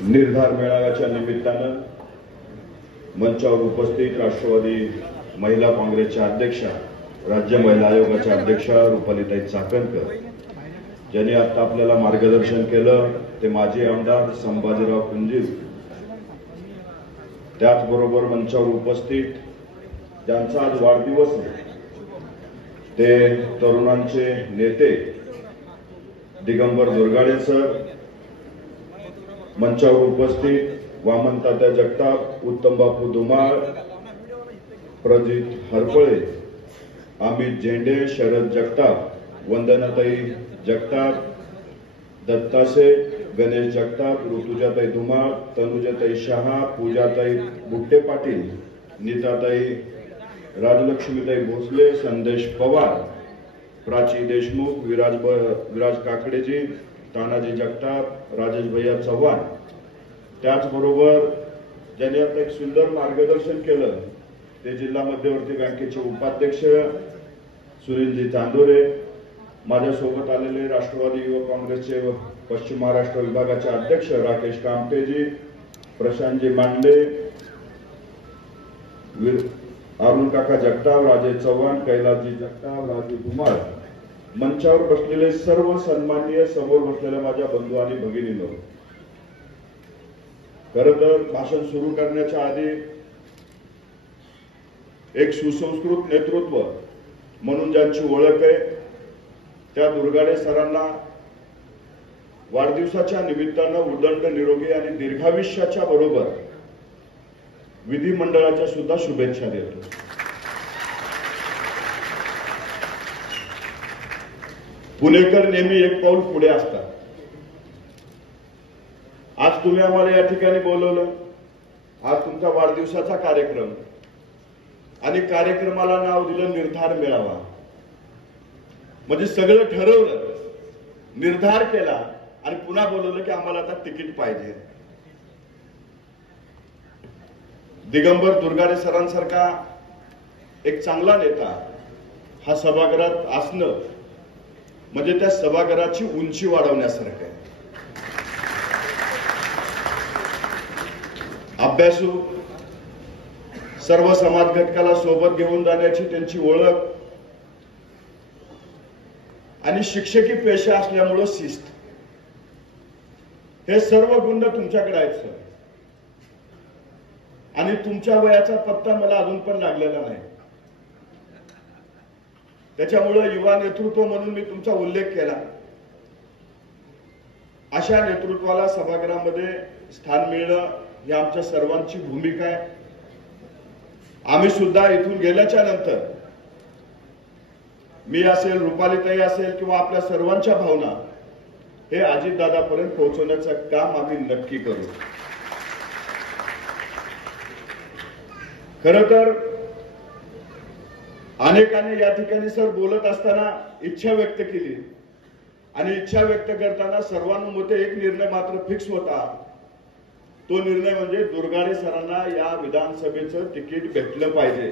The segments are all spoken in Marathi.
निर्धार मेळाव्याच्या निमित्तानं मंचावर उपस्थित राष्ट्रवादी महिला काँग्रेसच्या अध्यक्षा, राज्य महिला आयोगाच्या अध्यक्षा रुपालीताई चाकणकर ज्यांनी आता आपल्याला मार्गदर्शन केलं ते माजी आमदार संभाजीराव कुंजीर, त्याचबरोबर मंचावर उपस्थित ज्यांचा आज वाढदिवस आहे ते तरुणांचे नेते दिगंबर दुर्गाडे सर, मंचावर उपस्थित वामनतात्या जगताप, उत्तम बापू धुमाळ, प्रजित हरपळे, अमित झेंडे, शरद जगताप, वंदनाताई जगताप, दत्तासे, गणेश जगताप, ऋतुजाताई धुमाळ, तनुजाताई शहा, पूजाताई बुट्टे पाटील, नीताताई, राजलक्ष्मीताई भोसले, संदेश पवार, प्राची देशमुख, विराज काकडेजी, तानाजी जगताप, राजेश भैया चव्हाण, त्याचबरोबर ज्यांनी आता एक सुंदर मार्गदर्शन केलं ते जिल्हा मध्यवर्ती बँकेचे उपाध्यक्ष सुनीलजी चांदोरे, माझ्यासोबत आलेले राष्ट्रवादी युवक काँग्रेसचे पश्चिम महाराष्ट्र विभागाचे अध्यक्ष राकेश कामतेजी, प्रशांतजी मांडले, अरुण काका जगताप, राजेश चव्हाण, कैलासजी जगताप, राजू धुमाळ, मंचावर बसलेले सर्व सन्माननीय समोर बसलेल्या माझ्या बंधू आणि भगिनींनो, खरं तर भाषण सुरू करण्याच्या आधी एक सुसंस्कृत नेतृत्व म्हणून ज्यांची ओळख आहे त्या दुर्गाडे सरांना वाढदिवसाच्या निमित्तानं उदंड निरोगी आणि दीर्घायुष्याच्या बरोबर विधिमंडळाच्या सुद्धा शुभेच्छा देतो। पुणेकर नेहमी एक पाऊल पुढे असतात। आज तुम्ही आम्हाला या ठिकाणी बोलवलं, आज तुमचा वाढदिवसाचा कार्यक्रम आणि कार्यक्रमाला नाव दिलं निर्धार मेळावा। म्हणजे सगळं ठरवलं, निर्धार केला आणि पुन्हा बोलवलं की आम्हाला आता तिकीट पाहिजे। दिगंबर दुर्गाडे सरांसारखा एक चांगला नेता हा सभागृहात असणं म्हणजे त्या सभागृहाची उंची वाढवण्यासारखं आहे। अभ्यासू, सर्व समाज घटकाला सोबत घेऊन जाण्याची त्यांची ओळख आणि शिक्षकी पेशा असल्यामुळे शिस्त, हे सर्व गुण तुमच्याकडे आहेत सर। आणि तुमच्या वयाचा पत्ता मला अजून पण लागलेला नाही, त्याच्यामुळे युवा नेतृत्व म्हणून मी तुमचा उल्लेख केला। अशा नेतृत्वाला सभागृहामध्ये स्थान मिळणं ही आमच्या सर्वांची भूमिका आहे। आम्ही सुद्धा इथून गेल्याच्या नंतर मी असेल, रुपालीताई असेल किंवा आपल्या सर्वांच्या भावना हे अजितदादापर्यंत पोहोचवण्याचं काम आम्ही नक्की करू। खरं तर अनेकांनी या ठिकाणी सर बोलत असताना इच्छा व्यक्त केली आणि इच्छा व्यक्त करताना सर्वानुमते एक निर्णय मात्र फिक्स होता, तो निर्णय म्हणजे दुर्गाडे सरांना या विधानसभेचं तिकीट भेटलं पाहिजे।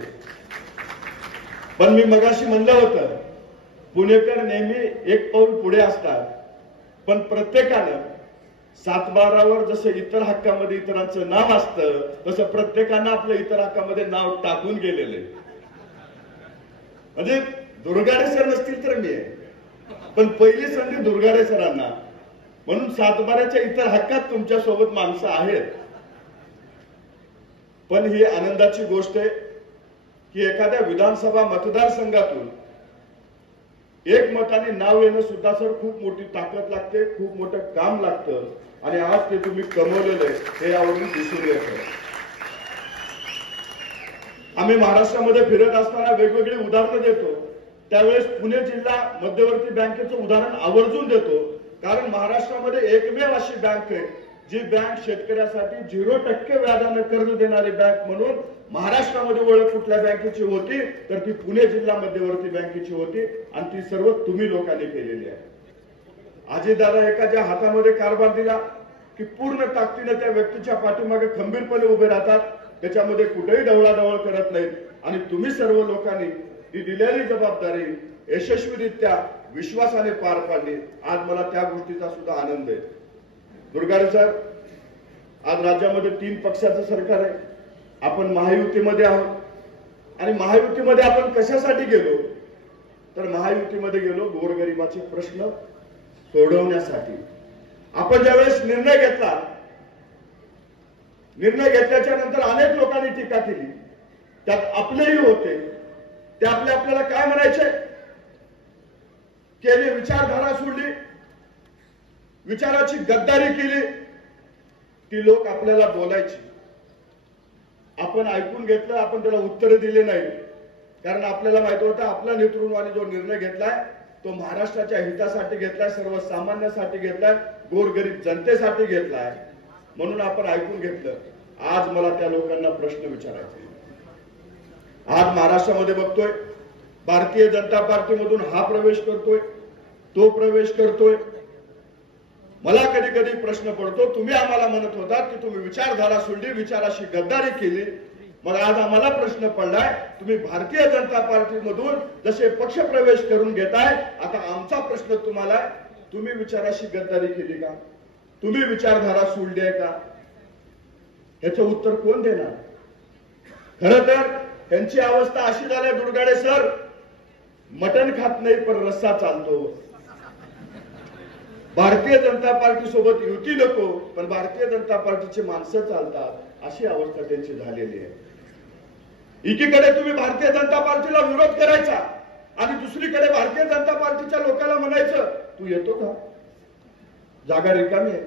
पण मी मगाशी म्हणलं होतं, पुणेकर नेहमी एक पाऊल पुढे असतात, पण प्रत्येकानं सातबारावर जसं इतर हक्कामध्ये इतरांचं नाव असतं तसं प्रत्येकानं आपलं इतर हक्कामध्ये नाव टाकून गेलेले। म्हणजे दुर्गाडे सर नसतील तर मी आहे, पण पहिली संधी दुर्गाडे सरांना, म्हणून सातबाराच्या इतर हक्कात तुमच्या सोबत माणसं आहेत। पण ही आनंदाची गोष्ट आहे की एखाद्या विधानसभा मतदारसंघातून एक मताने नाव येणं सुद्धा सर खूप मोठी ताकद लागते, खूप मोठं काम लागतं आणि आज ते तुम्ही कमवलेलं आहे हे यावरून दिसून येतं। आम्ही महाराष्ट्रामध्ये फिरत असताना वेगवेगळी उदाहरणं देतो, त्यावेळेस पुणे जिल्हा मध्यवर्ती बँकेचं उदाहरण आवर्जून देतो, कारण महाराष्ट्रामध्ये एकमेव अशी बँक आहे जी बँक शेतकऱ्यासाठी 0% व्याजाने कर्ज देणारी बँक म्हणून महाराष्ट्रामध्ये ओळख कुठल्या बँकेची होती तर ती पुणे जिल्हा मध्यवर्ती बँकेची होती आणि ती सर्व तुम्ही लोकांनी केलेली आहे। अजितदादा एखाद्या हातामध्ये कारभार दिला की पूर्ण ताकदीने त्या व्यक्तीच्या पाठीमागे खंबीरपणे उभे राहतात, त्याच्यामध्ये कुठेही ढवळाढवळ करत नाहीत आणि तुम्ही सर्व लोकांनी ही दिलेली जबाबदारी यशस्वीरित्या विश्वासाने पार पाडली। आज मला त्या गोष्टीचा सुद्धा आनंद आहे। दुर्गाडे सर, आज राज्यामध्ये 3 पक्षाचं सरकार आहे. आपण महायुतीमध्ये आहोत आणि महायुतीमध्ये आपण कशासाठी गेलो तर महायुतीमध्ये गेलो गोरगरिबाचे प्रश्न सोडवण्यासाठी. आपण ज्यावेळेस निर्णय घेतल्याच्या नंतर अनेक लोकांनी टीका केली, त्यात आपलेही होते. ते आपल्याला काय म्हणायचे, केली विचारधारा सोडली, विचाराची गद्दारी केली, ती लोक आपल्याला बोलायची. आपण ऐकून घेतलं, आपण त्याला उत्तर दिले नाही, कारण आपल्याला माहित होतं आपल्या नेतृत्वाने जो निर्णय घेतलाय तो महाराष्ट्राच्या हितासाठी घेतलाय, सर्वसामान्यांसाठी घेतलाय, गोरगरीब जनतेसाठी घेतलाय, म्हणून आपण ऐकून घेतलं. आज मला त्या लोकांना प्रश्न विचारायचे. आज महाराष्ट्रामध्ये बघतोय भारतीय जनता पार्टीमधून हा प्रवेश करतोय, तो प्रवेश करतोय. मला कधी कधी प्रश्न पडतो, तुम्ही आम्हाला म्हणत होता की तुम्ही विचारधारा सोडली, विचाराशी गद्दारी केली, मग आज आम्हाला प्रश्न पडलाय तुम्ही भारतीय जनता पार्टीमधून जसे पक्ष प्रवेश करून घेताय, आता आमचा प्रश्न तुम्हाला, तुम्ही विचाराशी गद्दारी केली का, तुम्ही विचारधारा सोडली आहे का, याचं उत्तर कोण देणार? खरं तर त्यांची अवस्था अशी झाली, दुर्गाडे सर, मटण खात नाही पण रस्सा चालतो. भारतीय जनता पार्टी सोबत युती नको पण भारतीय जनता पार्टीची माणसं चालतात, अशी अवस्था त्यांची झालेली आहे. एकीकडे तुम्ही भारतीय जनता पार्टीला विरोध करायचा आणि दुसरीकडे भारतीय जनता पार्टीच्या लोकांना म्हणायचं तू येतो का, जागा रिकामी आहे,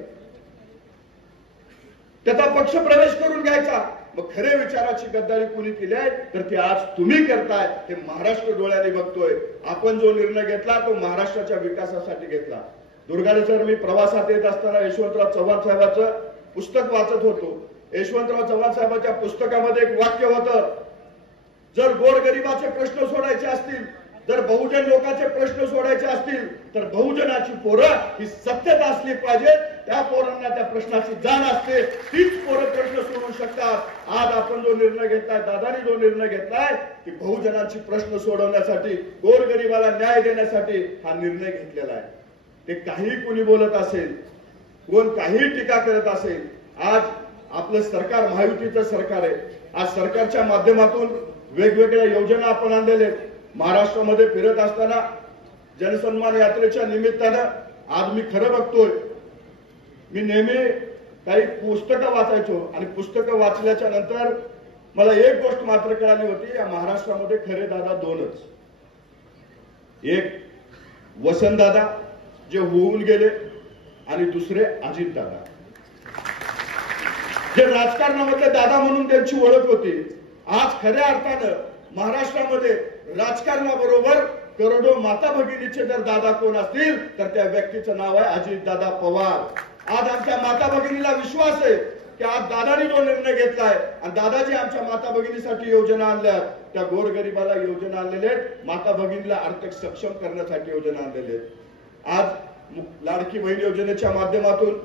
त्याचा पक्ष प्रवेश करून घ्यायचा. मग खरे विचाराची गद्दारी कोणी केली आहे तर ती आज तुम्ही करताय, हे महाराष्ट्र डोळ्याने बघतोय. आपण जो निर्णय घेतला तो महाराष्ट्राच्या विकासासाठी घेतला. दुर्गाडे सर, मी प्रवासात येत असताना यशवंतराव चव्हाण साहेबांचं पुस्तक वाचत होतो. यशवंतराव चव्हाण साहेबांच्या पुस्तकामध्ये एक वाक्य होतं, जर गोरगरिबाचे प्रश्न सोडायचे असतील, जर बहुजन लोकांचे प्रश्न सोडायचे असतील तर बहुजनाची पोरं ही सत्तेत असली पाहिजे, त्या पोरांना त्या प्रश्नाची जाण असते, तीच पोरं प्रश्न सोडवू शकतात. आज आपण जो निर्णय घेतलाय, दादानी जो निर्णय घेतलाय की बहुजनांची प्रश्न सोडवण्यासाठी, गोरगरिबाला न्याय देण्यासाठी हा निर्णय घेतलेला आहे. ते काही कोणी बोलत असेल, कोण काही टीका करत असेल, आज आपलं सरकार महायुतीचं सरकार आहे. आज सरकारच्या माध्यमातून वेगवेगळ्या योजना आपण आणलेल्या आहेत. महाराष्ट्रामध्ये फिरत असताना जनसन्मान यात्रेच्या निमित्तानं आज मी खरं बघतोय, मी नेहमी काही पुस्तकं वाचायचो आणि पुस्तकं वाचल्याच्या नंतर मला एक गोष्ट मात्र कळाली होती, या महाराष्ट्रामध्ये खरे दादा दोनच, एक वसंतदादा जे होऊन गेले आणि दुसरे अजितदादा, जे राजकारणामधले दादा म्हणून त्यांची ओळख होती. आज खऱ्या अर्थानं महाराष्ट्रामध्ये राजकारणाबरोबर करोडो माता भगिनीचे जर दादा कोण असतील तर त्या व्यक्तीचं नाव आहे अजितदादा पवार. आज आमच्या माता भगिनीला विश्वास आहे की आज दादानी जो निर्णय घेतलाय आणि दादाजी आमच्या माता भगिनीसाठी योजना आणल्या, त्या गोरगरिबाला योजना आणलेल्या आहेत, माता भगिनीला आर्थिक सक्षम करण्यासाठी योजना आणलेल्या आहेत. आज लाडकी बहीण योजनेच्या माध्यमातून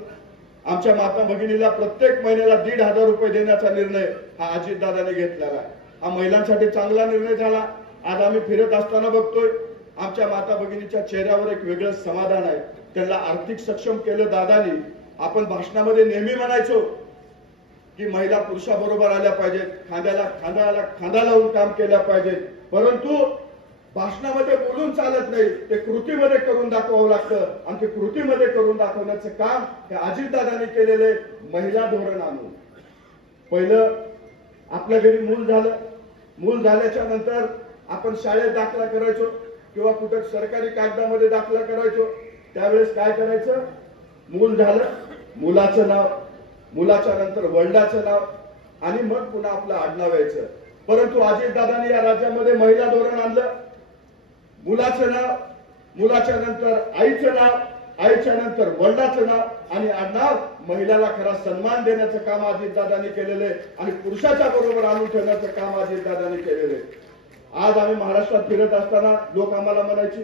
आमच्या माता भगिनीला प्रत्येक महिन्याला 1,500 रुपये देण्याचा निर्णय हा अजितदादाने घेतलेला आहे. हा महिलांसाठी चांगला निर्णय झाला. आज आम्ही फिरत असताना बघतोय आमच्या माता भगिनीच्या चेहऱ्यावर एक वेगळं समाधान आहे. त्यांना आर्थिक सक्षम केलं दादानी. आपण भाषणामध्ये नेहमी म्हणायचो की महिला पुरुषाबरोबर आल्या पाहिजेत, खांद्याला खांदा लावून काम केलं पाहिजे, परंतु भाषणामध्ये बोलून चालत नाही, ते कृतीमध्ये करून दाखवावं लागतं आणि ते कृतीमध्ये करून दाखवण्याचं काम हे अजितदादांनी केलेले महिला धोरण आणून. पहिलं आपल्या घरी मूल झालं, मूल झाल्याच्या नंतर आपण शाळेत दाखला करायचो किंवा कुठे सरकारी कागदामध्ये दाखला करायचो, त्यावेळेस काय करायचं, मूल झालं मुलाचं नाव, मुलाच्या नंतर वडिलाचं नाव आणि मग पुन्हा आपलं आडनाव यायचं. परंतु अजितदादांनी या राज्यामध्ये महिला धोरण आणलं. मुलाचं नाव, मुलाच्या नंतर आईचं नाव, आईच्या नंतर वडिलाचं नाव आणि आडनाव, महिलाला खरा सन्मान देण्याचं काम अजितदादांनी केलेलं आहे आणि पुरुषाच्या बरोबर आणून ठेवण्याचं काम अजितदादांनी केलेलं आहे. आज आम्ही महाराष्ट्रात फिरत असताना लोक आम्हाला म्हणायची,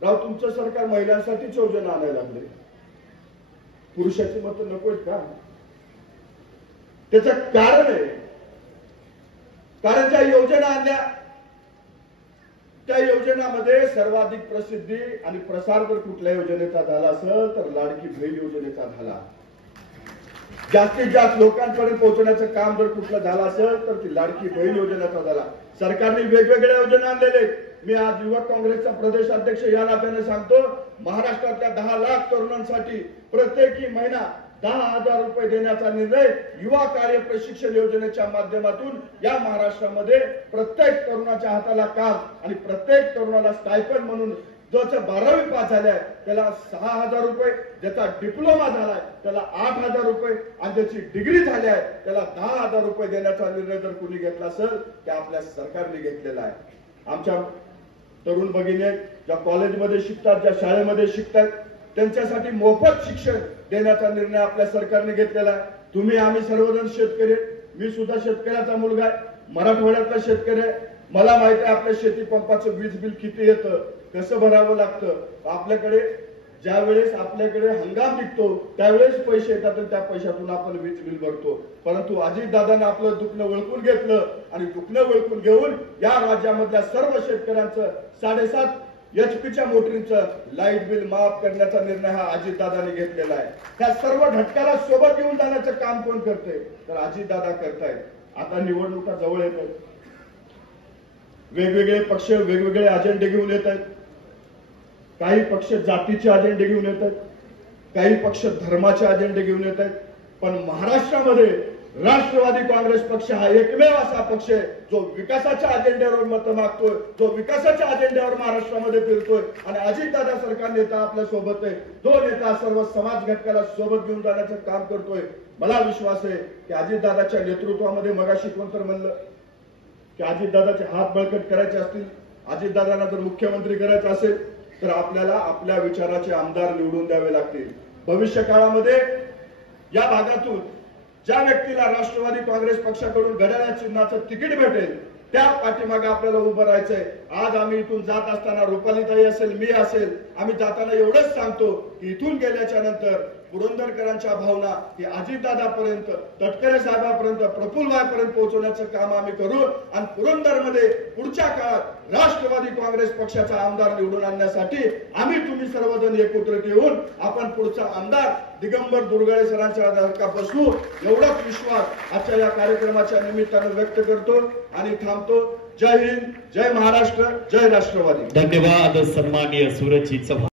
राव तुमचं सरकार महिलांसाठीच योजना आणायला लागले, पुरुषाची मतं नकोत का? त्याचं कारण आहे, कारण ज्या योजना आणल्या त्या योजनामध्ये सर्वाधिक प्रसिद्धी आणि प्रसार जर कुठल्या योजनेचा झाला असेल तर लाडकी बहीण योजनेचा झाला. जास्तीत जास्त लोकांपर्यंत पोहोचण्याचं काम जर कुठलं झालं असेल तर ती लाडकी बहीण योजनेचा झाला. सरकारने वेगवेगळ्या योजना आणलेल्या आहेत. मी आज युवक काँग्रेसचा प्रदेश अध्यक्ष या नात्याने सांगतो, महाराष्ट्रातल्या 10 लाख तरुणांसाठी प्रत्येकी महिना 10,000 रुपये देण्याचा निर्णय युवा कार्य प्रशिक्षण योजनेच्या माध्यमातून या महाराष्ट्रामध्ये प्रत्येक तरुणाच्या हाताला काम आणि प्रत्येक तरुणाला स्टायपंड म्हणून ज्याचं 12वी पास झालाय त्याला 6,000 रुपये, ज्याचा डिप्लोमा झालाय त्याला 8,000 रुपये आणि ज्याची डिग्री झाली आहे त्याला 10,000 रुपये देण्याचा निर्णय जर कुणी घेतला असेल ते आपल्या सरकारने घेतलेला आहे. आमच्या तरुण भगिनी ज्या कॉलेजमध्ये शिकतात, ज्या शाळेमध्ये शिकतात, त्यांच्यासाठी मोफत शिक्षण देण्याचा निर्णय आपल्या सरकारने घेतलेला आहे. तुम्ही आम्ही सर्वजण शेतकरी, मी सुद्धा शेतकऱ्याचा मुलगा आहे, मराठवाड्यातला शेतकरी आहे. मला माहिती आहे आपल्या शेती पंपाचं वीज बिल किती येतं, कसं भरावं लागतं. आपल्याकडे ज्या वेळेस आपल्याकडे हंगाम निघतो त्यावेळेस पैसे येतात आणि त्या पैशातून आपण वीज बिल भरतो. परंतु अजितदादांनी आपलं दुखणं ओळखून घेतलं आणि दुखणं ओळखून घेऊन या राज्यामधल्या सर्व शेतकऱ्यांचं 7.5 HP मोटरींचं लाईट बिल माफ करण्याचा निर्णय हा अजितदादांनी घेतलेला आहे. त्या सर्व घटकाला सोबत घेऊन जाण्याचं काम कोण करतंय तर अजितदादा करतायत. आता निवडणुका जवळ येत आहेत, वेगवेगळे पक्ष वेगवेगळे अजेंडे घेऊन येत आहेत. काही पक्ष जातीचे अजेंडे घेऊन येत आहेत, काही पक्ष धर्माचे अजेंडे घेऊन येत आहेत. पण महाराष्ट्रामध्ये राष्ट्रवादी काँग्रेस पक्ष हा एकमेव असा पक्ष आहे जो विकासाच्या अजेंड्यावर मतं मागतोय, जो विकासाच्या अजेंड्यावर महाराष्ट्रामध्ये फिरतोय आणि अजितदादा सरकार नेता आपल्या सोबत आहे. तो नेता सर्व समाज घटकाला सोबत घेऊन जाण्याचं काम करतोय. मला विश्वास आहे की अजितदादाच्या नेतृत्वामध्ये मगाशी कोण तर म्हणलं की अजितदादाचे हात बळकट करायचे असतील, अजितदादांना जर मुख्यमंत्री करायचं असेल तर आपल्याला आपल्या विचाराचे आमदार निवडून द्यावे लागतील. भविष्य काळामध्ये या भागातून ज्या व्यक्तीला राष्ट्रवादी काँग्रेस पक्षाकडून घड्याळ चिन्हाचं तिकीट भेटेल त्या पाठीमागे आपल्याला उभं राहायचंय. आज आम्ही इथून जात असताना रुपालीताई असेल, मी असेल, आम्ही जाताना एवढंच सांगतो की इथून गेल्याच्या नंतर पुरंदरकरांच्या भावना ही अजितदादापर्यंत, तटकरे साहेबांपर्यंत, प्रफुल्लभाईपर्यंत पोहोचवण्याचं काम आम्ही करू आणि पुरंदरमध्ये पुढच्या काळात राष्ट्रवादी काँग्रेस पक्षाचा आमदार निवडून आणण्यासाठी आम्ही तुम्ही सर्वजण एकत्रित येऊन आपण पुढचा आमदार दिगंबर दुर्गाळे सरांच्या धक्का बसवू एवढाच विश्वास आजच्या या कार्यक्रमाच्या निमित्तानं व्यक्त करतो आणि थांबतो. जय हिंद, जय महाराष्ट्र, जय राष्ट्रवादी. धन्यवाद. सन्माननीय सूरजजी चव्हाण.